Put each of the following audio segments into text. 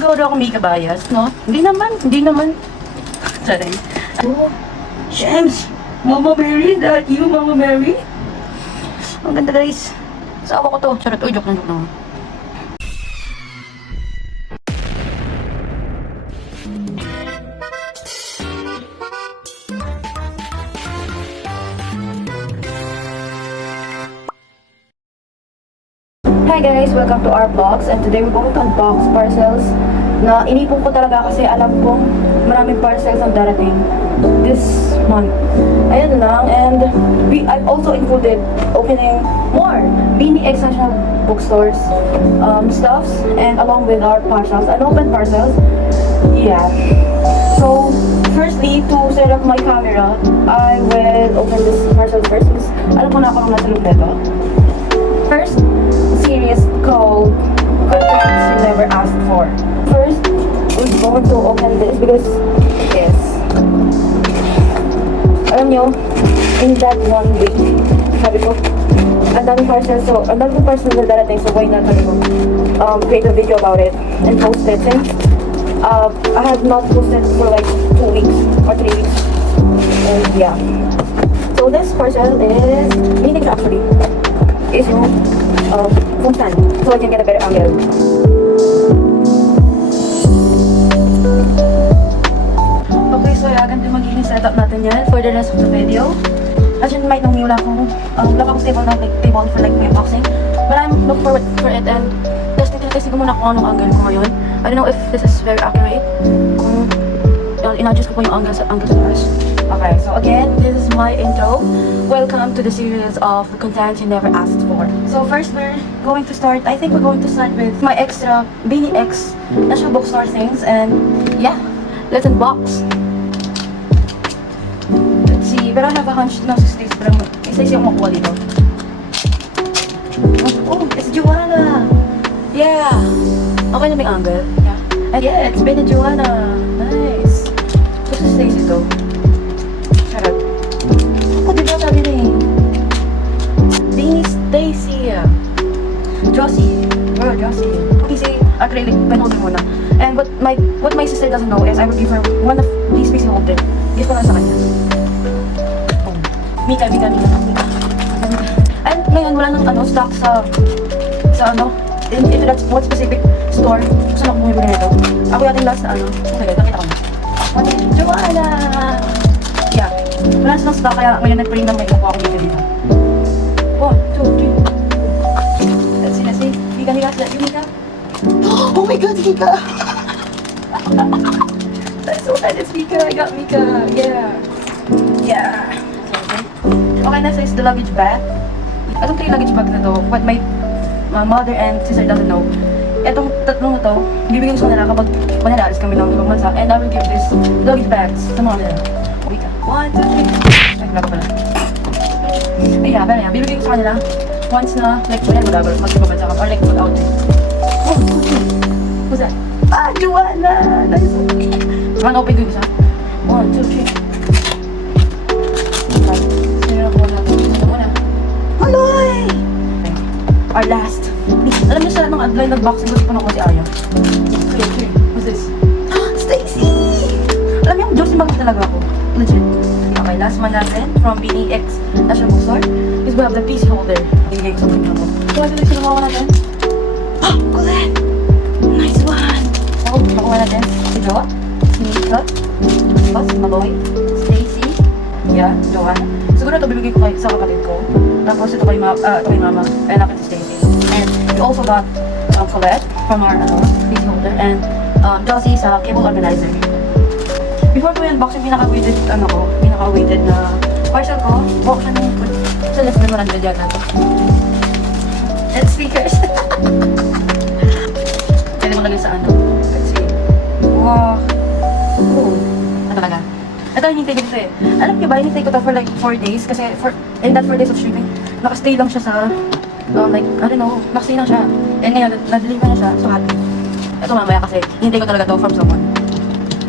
siguro ako may kabayas, no? Hindi naman. Sorry. Oh, Shams! Mama Mary, that you, Mama Mary? Ang ganda guys. Sa awa ko to. Charot, joke lang. Hi guys, welcome to our vlogs, and today we're going to unbox parcels na inipon ko talaga kasi alam kong maraming parcels ang darating this month. Ayan lang, and I've also included opening more Beanie X National Bookstores stuffs, and along with our parcels, unopened parcels. Yeah. So, firstly, to set up my camera, I will open this parcel first because alam ko na ako nasa loob nito. First, series called Contents You Never Asked For. First, we're going to open this because, yes, alam nyo, in that one week, sabi ko, ang daming parcels na darating, so why not sabi ko, create a video about it and post it since I had not posted for like 2 weeks or 3 weeks, and yeah. So this parcel is, meaning actually, is yung phone stand, so I can get a better angle. Okay, so ganito magiging setup natin yan for the rest of the video. As you might know, wala akong stable na like, table for like my unboxing, but I'm looking forward for it, and testing ko muna kung anong angle ko ngayon. I don't know if this is very accurate, kung in-adjust ko po yung angle sa taas. Okay, so again, this is my intro. Welcome to the series of the content you never asked for. So first, we're going to start with my extra Beanie X National Bookstore things, and yeah, let's unbox. Let's see, pero I have a hunch na si Stacy, pero Stacy yung makuha dito. Oh, it's Joanna! Yeah! Okay na may angle? Yeah. And yeah, it's Beanie Joanna. Nice! So si Stacy to. Charot. Ako, diba sabi na eh. Beanie Stacy. Josie. Bro, Josie. Okay, say acrylic pen holder muna. And what my sister doesn't know is I will give her one of these PC holder. Give ko lang sa kanya. Oh. Mika. And ngayon, wala nang stock sa in that one specific store. Gusto na kung bumibili nito. Ako yating last na oh my god, nakita ko na. Joanna! Yeah. Wala silang stock, kaya ngayon nag-print na may kukuha akong dito. 1, 2, 3. Let's see. Mika. Mika. Oh my god, Mika! That's so bad, it's Mika. I got Mika. Yeah. Okay, next is the luggage bag. Itong 3 luggage bag na to, what my mother and sister doesn't know. Etong tatlong na to, bibigyan ko sa nila kapag manalaalis kami ng ibang bansa, and I will give this luggage bags sa mga nila. Wait ka. 1, 2, 3. Ay, wala ka pala. Ay, yeah, pero yan. Bibigyan ko sa kanila once na, like, whatever, mag-ibang bansa ka, or like, mag-out eh. 1, 2, 3. Who's that? Ah, Joanna! Nice. Run, open ko yung isa. 1, 2, 3. Sino na po natin? Sino muna? Aloy! Our last. Alam niyo sa lahat ng adline nag-boxing, gusto ko na ko si Aya. Okay. What's this? Stacy! Alam niyo, Josie mag talaga ako. Legit. Okay, last one natin from Beanie X National Bookstore is we have the PC holder. Ibigay ko sa mga ko. So, ito yung sinumawa natin. Ah! Colette! Nice one! So, nakuha natin si Jo, si Mika, si Maloy, Stacy, yeah, Joanna. Siguro ito bibigay ko sa kapatid ko. Tapos ito kay mama, kaya nakin si Stacy. And we also got Colette from our PC holder, and Josie sa cable organizer. Before ko unboxing, pinaka-weighted na parcel ko. Siya nung sa less than 100 yata to. And speakers. Pwede mo lagay sa let's see. Wow. Cool. Talaga. Ito, hinintay ko eh. Alam niyo ba, hinintay ko to for like 4 days. Kasi in that 4 days of streaming, nakastay lang siya sa, like, I don't know, nakastay lang siya. And ngayon, na-deliver na siya. So happy. Ito mamaya kasi, hinintay ko talaga to from someone.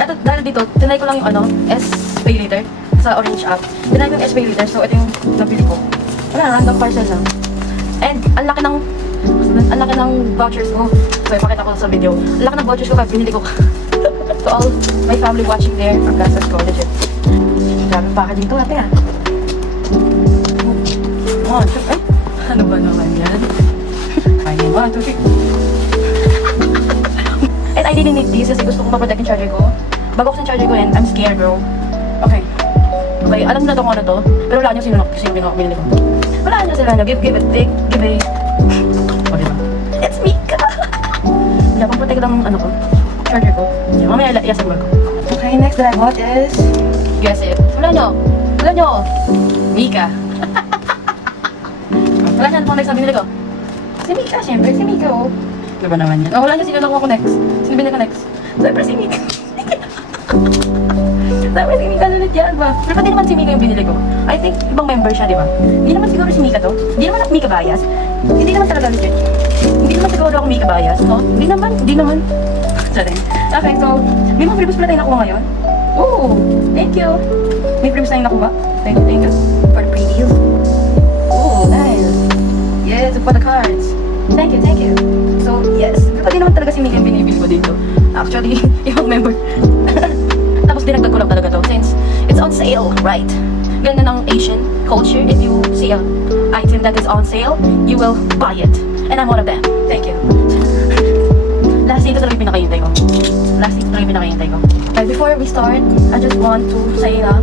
Ito, dahil dito, tinry ko lang yung S-Pay Later sa Orange app. Tinry ko yung S-Pay Later, so ito yung nabili ko. Wala, random parcel lang. And, ang laki ng vouchers ko. So, ipakita ko sa video. Laki ng vouchers ko pag binili ko. To all my family watching there from Kansas ko, legit. Grabe pa ka dito, ate ah. Oh, ay, ano ba naman yan? Kaya, 1, 2, 3. And I didn't need this kasi gusto kong ma-protect yung charger ko. Bago ko sa charger ko and I'm scared, bro. Okay. Okay, alam na to kung ano to. Pero wala niyo sino binili ko. Wala niyo sila na give it, take, give it. O, diba? It's Mika! Wala, pang-protect lang ano ko. Charger ko. Mamaya iasan mo ko. Okay, next that I bought is... Guess it. Wala nyo! Wala nyo! Mika. Wala nyo, ano next na binili ko? Si Mika, syempre. Si Mika, oh. Diba naman yan? Oh, wala nyo, sino nakuha ko next? Sino binili ko next? Siyempre si Mika. Siyempre si Mika ulit yan ba? Pero pati naman si Mika yung binili ko. I think, ibang member siya, diba? Hindi naman siguro si Mika to. Hindi naman ako Mika bias. Hindi naman talaga legit. Hindi naman siguro ako Mika bias, no? Hindi naman. Sorry. Okay, so, may mga freebies pala tayo nakuha ngayon. Oh, thank you. May freebies tayong nakuha. Thank you. For the previews. Oh, nice. Yes, for the cards. Thank you. So, yes. Pati naman talaga si Mika yung binibili ko dito. Actually, ibang member. Tapos dinagdag ko lang talaga to since it's on sale, right? Ganun ang Asian culture. If you see an item that is on sale, you will buy it. And I'm one of them. Thank you. Last dito talaga yung pinakahintay ko. Okay, before we start, I just want to say na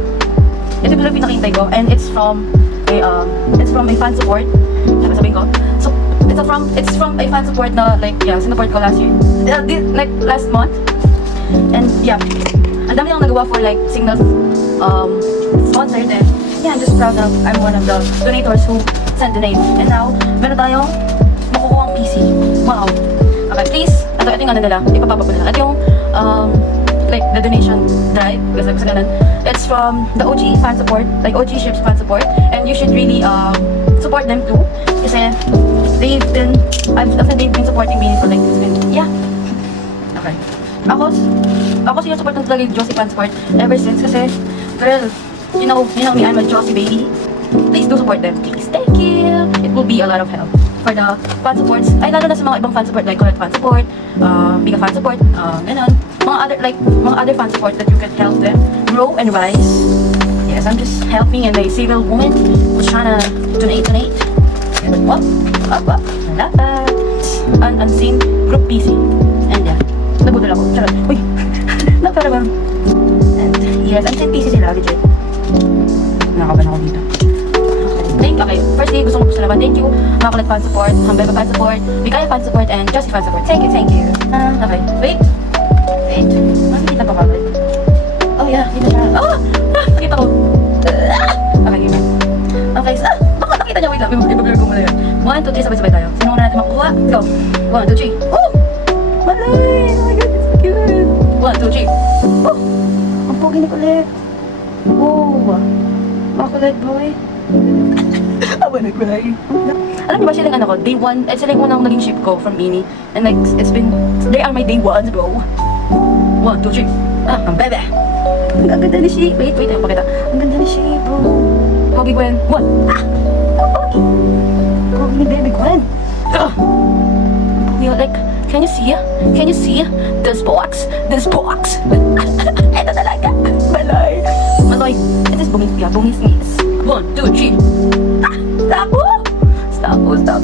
ito talaga yung pinakahintay ko and it's from a fan support. Sabihin ko. So, it's from a fan support na like, yeah, sinupport ko last year. Like, last month. And, yeah. Ang dami lang nagawa for like Signal sponsored and yeah, I'm just proud that I'm one of the donators who sent donate. And now, meron tayong makukuha ang PC. Wow. Okay, please, ito yung ano nila, ipapapa ko nila. At yung, like, the donation drive, kasi ganun, it's from the OG fan support, like OG Ships fan support, and you should really, support them too, kasi they've been supporting me for like, yeah. Okay. Ako sinusupport ng talaga yung Josie fan support ever since, kasi, girl, you know me, I'm a Josie baby. Please do support them, please. Thank you. It will be a lot of help for the fan supports. Ay, lalo na sa mga ibang fan support, like Colette fan support, Mika fan support, ganun. Mga other fan support that you can help them grow and rise. Yes, I'm just helping and a civil woman who's trying to donate. Up. Dapat. An unseen group PC. And yeah, nabudol ako. Charot. Uy, para bang. And yes, unseen PC sila, legit. Nakaban ako dito. Okay, firstly, gusto ko salamat. Thank you, mga Colette fan support, Hambeba fan support, Mikaya fan support, and Josie fan support. Thank you. Okay, wait. Nakikita pa kagad. Oh yeah, kita siya. Nakita ko. Okay, game. Okay, baka nakita niya. Wait lang, i-blur ko muna yun. 1, 2, 3, sabay-sabay tayo. Sino muna natin makuha? Go. 1, 2, 3. Oh! Malay! Oh my god, it's so cute. 1, 2, 3. Oh! Ang pogi ni Colette. Oh! Mga Colette boy. Aba nag-cry. Alam niyo ba sila yung ano ko? Day 1, sila yung unang naging ship ko from Ini. And like, they are my day 1s, bro. 1, 2, 3. Ang bebe. Ang ganda ni Shea. Wait, ayun pakita. Ang ganda ni Shea, bro. Pogi Gwen. 1. Ang pogi. Pogi ni Baby Gwen. Pogi, like, can you see? This box. Ito talaga. Malay. It is bungis sneeze. 1, 2, 3. Stop.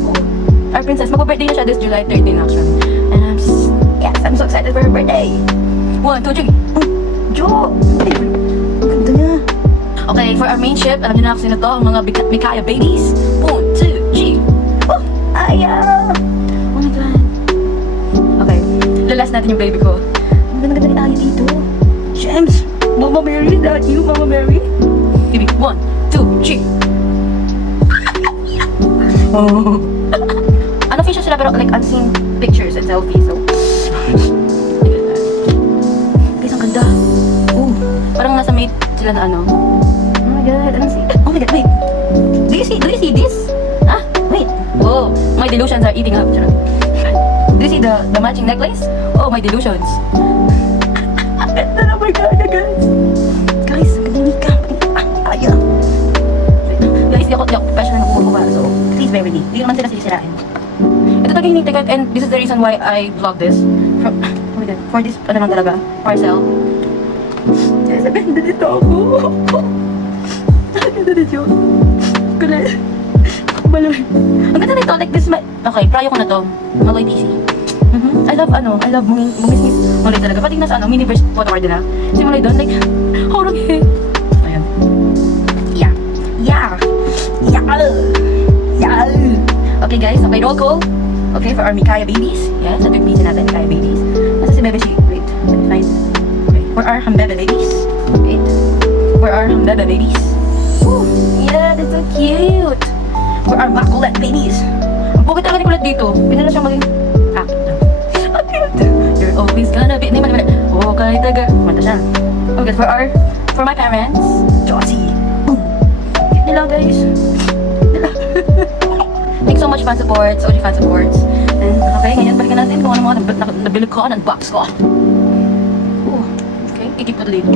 Our princess, mag-birthday na siya this July 13 actually. And I'm so excited for her birthday. 1, 2, 3. Jo! Ang ganda niya. Okay, for our main ship, alam niyo na sino to, ang mga Mikaya babies. 1, 2, 3. Oh, ayaw! Oh my god. Okay, lalas natin yung baby ko. Ang ganda ni Ali dito. James! Mama Mary, is that you, Mama Mary? Baby, 1, 2, 3. Oh. Ano feature sila pero like unseen pictures and selfies, so guys, ang ganda. Parang nasa mate sila na ano. Oh my god, wait. Do you see this? Wait. Oh, my delusions are eating up. Do you see the matching necklace? Oh, my delusions. Ganda na, my god, guys. Guys, ganda ka. Ayaw. Guys, di ako professional na kumukuha, so please bear with me. Hindi naman sila sisirain. Ito Ito talaga yung ticket and this is the reason why I vlog this. For this, ano lang talaga, parcel. Yes, ganda dito ako. Ganda dito. Ganda. Maloy. Ang ganda nito, like this, okay, prayo ko na to. Maloy TC. I love bumisnis. Maloy talaga. Pati nasa Miniverse photo card nila. Si Maloy doon, like, horror eh. Ayan. Yeah. Okay guys, okay, roll call. Okay, for our Mikaya babies. Yes, ito yung busy natin, Mikaya babies. Nasa si Bebe Chi? Wait, let me find. Okay, for our Hambebe babies. Wait. For our Hambebe babies. Ooh, yeah, that's so cute. For our Makulet babies. Ang pukit talaga ni Kulet dito. Pinala siyang maging active na. Ang cute. You're always gonna be. Hindi, mali. Oh, kahit taga. Manta siya. Okay, for my parents, Josie. Boom. Nila guys. Thanks so much fan supports, OG fan supports. And okay, ngayon balikan natin kung ano mga nabili ko, unbox ko. Okay, ikip ko to dito.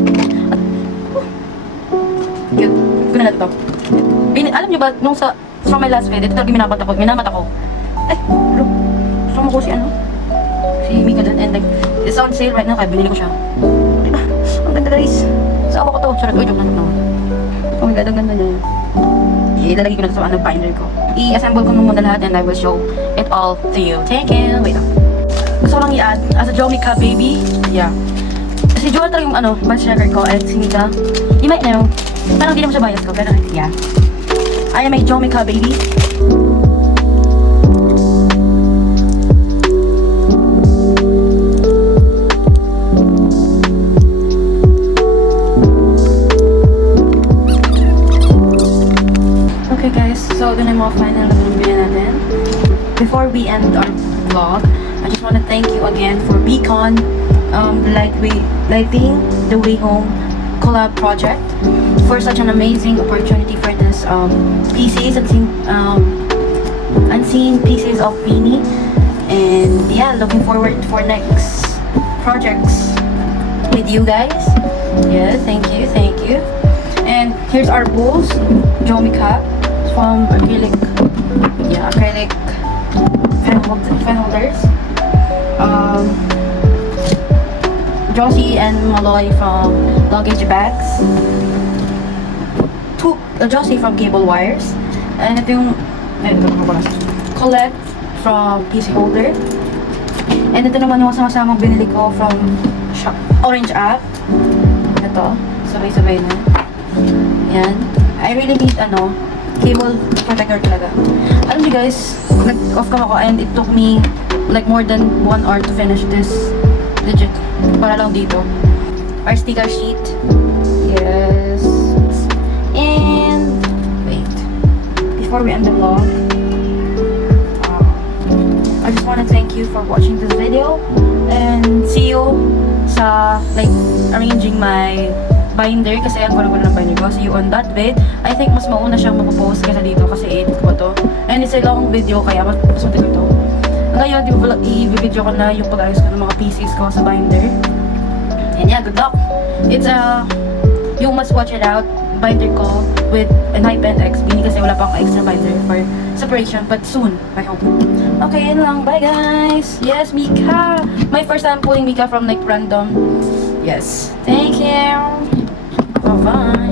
Cute. Kunin natin to. Alam niyo ba, nung from my last video, ito talaga minamat ako. Ay, hello. Gusto mo ko si Mika dun, and like, it's on sale right now, kaya binili ko siya. Diba? Ang ganda guys. Sa ako ko to. Charot, joke na. Oh my god, ang ganda niya. Ilalagay ko na sa binder ko. I-assemble ko muna lahat and I will show it all to you. Thank you. Wait lang. Gusto ko lang i-add as a Jomika baby. Yeah. Si Joel talaga yung batch record ko at si Mika. You might know. Parang hindi naman siya bias ko. Pero yeah. I am a Jomika baby. Okay guys, so dun yung mga final na video natin. Before we end our vlog, I just want to thank you again for Beacon, lighting the way home collab project, for such an amazing opportunity for this pieces, unseen pieces of Beanie, and yeah, looking forward for next projects with you guys. Yeah, thank you. And here's our bowls, Jomika. From acrylic fan holders. Josie and Maloy from luggage bags. Josie from cable wires. And ito yung Colette from PC holder. And ito naman yung sama-samang binili ko from Orange app. Ito, sabay-sabay na. Yan. I really need cable protector talaga. Alam niyo guys, nag-off cam ako and it took me like more than 1 hour to finish this. Legit. Para lang dito. Our sticker sheet. Yes. And wait. Before we end the vlog, I just want to thank you for watching this video and see you sa arranging my binder kasi ang gulo-gulo ng binder ko. See you on that vid. I think mas mauna siyang mapopost kaysa dito kasi edit ko to. And it's a long video kaya mas masunod ko ito. Ngayon, i-video ko na yung pag-ayos ko ng mga pieces ko sa binder. And yeah, good luck. It's you must watch it out. Binder ko with an iPen X Beanie kasi wala pa akong extra binder for separation but soon, I hope. Okay, yun lang. Bye guys. Yes, Mika. My first time pulling Mika from random. Yes. Thank you. Bye-bye.